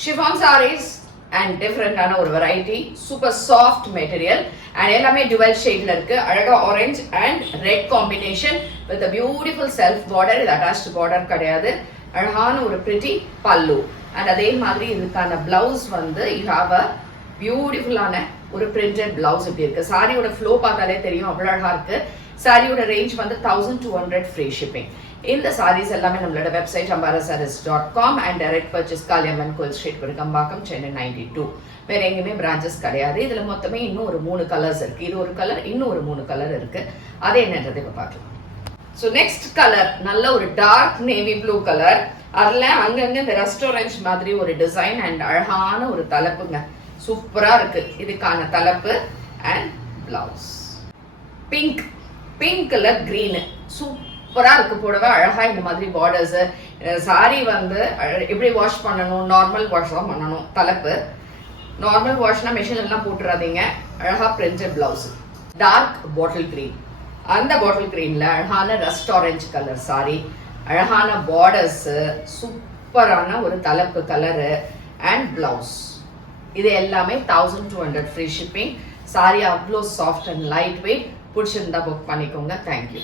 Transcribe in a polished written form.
Chiffon sarees and different ஒரு variety, super soft material and எல்லாமே dual shade இருக்கு. அழகா orange and red combination with a beautiful self border. இது attached border கிடையாது. அழகான ஒரு pretty pallu and அதே மாதிரி இதுக்கான blouse வந்து you have a beautiful ஆன ஒரு printed blouse இப்படி இருக்கு. சாரியோட flow பார்த்தாலே தெரியும் அவ்வளவு அழகா இருக்கு. சாரியோட ரேஞ்ச் வந்து 1200 free shipping. இந்த sarees எல்லாமே நம்மளோட website ambarasarees.com and direct purchase Kaliamman கோயில் ஸ்ட்ரீட் விருகம்பாக்கம் சென்னை 92. வேற எங்கேயுமே பிரான்ச்சஸ் கிடையாது. இதுல மொத்தமே இன்னும் ஒரு 3 கலர்ஸ் இருக்கு. இது ஒரு கலர், இன்னும் ஒரு 3 கலர் இருக்கு. அது என்னன்றதை இப்ப பார்க்கலாம். ஸோ நெக்ஸ்ட் கலர் நல்ல ஒரு டார்க் நேவி ப்ளூ கலர். அதுல அங்கங்க இந்த ரெஸ்டாரண்ட் மாதிரி ஒரு டிசைன் அண்ட் அழகான ஒரு தலைப்புங்க. சூப்பரா இருக்கு இதுக்கான தலைப்பு அண்ட் பிளவுஸ். பிங்க் பிங்க்ல கிரீன் சூப்பரா இருக்கு. போடவே அழகா இந்த மாதிரி பார்டர்ஸ். சாரி வந்து எப்படி வாஷ் பண்ணணும், நார்மல் வாஷ் தான் பண்ணணும். தலைப்பு நார்மல் வாஷ்னா மெஷின் எல்லாம் போட்டுறாதீங்க. அழகா printed blouse. Dark bottle green. அந்த பாட்டில் கிரீன்ல அழகான ரெஸ்டாரண்ட் கலர் சாரி, அழகான பார்டர்ஸ், சூப்பரான ஒரு தலைப்பு கலரு அண்ட் பிளவுஸ். இது எல்லாமே 1200 ஃப்ரீ ஷிப்பிங். சாரி அவ்வளோ சாஃப்ட் அண்ட் லைட் வெயிட். பிடிச்சிருந்தா புக் பண்ணிக்கோங்க. தேங்க்யூ.